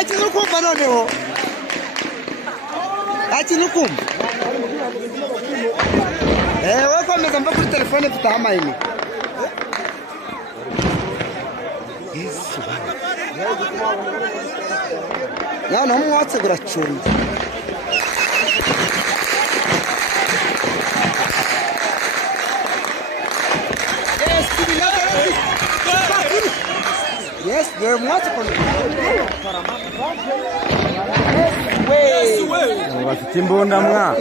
Akinukumva noneho. Akinukumva. Wowe komeza mva kuri telefone mfite amayini. Yesu. Yana umwatse guracunze. Yes, they're multiple. Bafite imbunda mwa.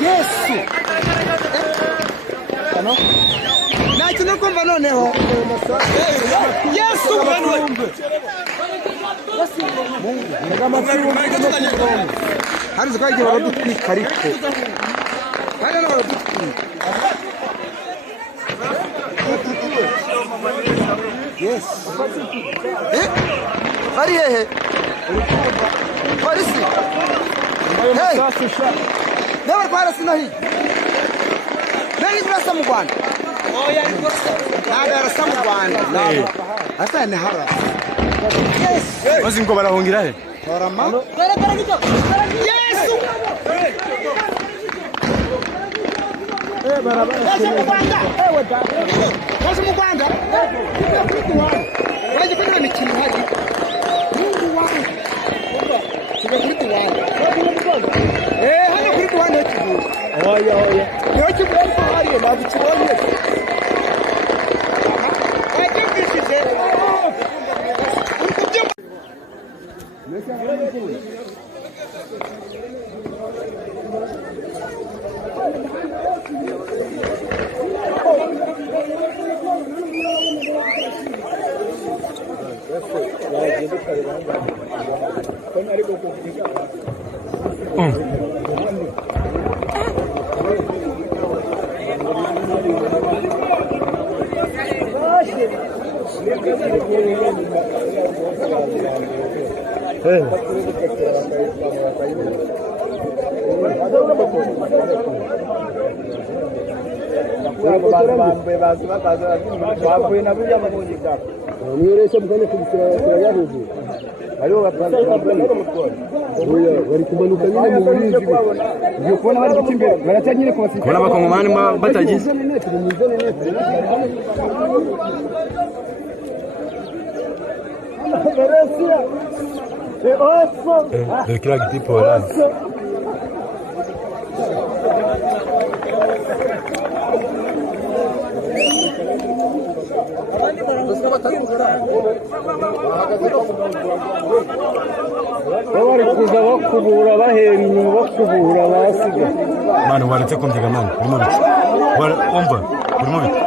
Yes. Ano? Nakino kumva noneho. Yes, banwe. Hari zikaje baradutwika ariko. Hari no baradutwika. Yes. Ari hehe? Polisi. Hey. Never parasi nahi. Nani kurasa mu Rwanda? Oya ariko nagarasa mu Rwanda. Asa ni hara. Yes. Bazi ngo barahungira he? Torama. Yes. Wasi mu Rwanda. Wasi mu Rwanda. Waje kwenda mikino hadi. Mungu wangu. Sio kuri tuwanda. Hano kuri tuwanda kibu. Oya. Yo kibu ko hari babu kibonye. Waje kwishije. Kuna bakongomani batagize de kila tipo la kuza bakubura bahera inyuma bakubura basiga mani waretse kumviga mani urimo biki wala umva urimo biki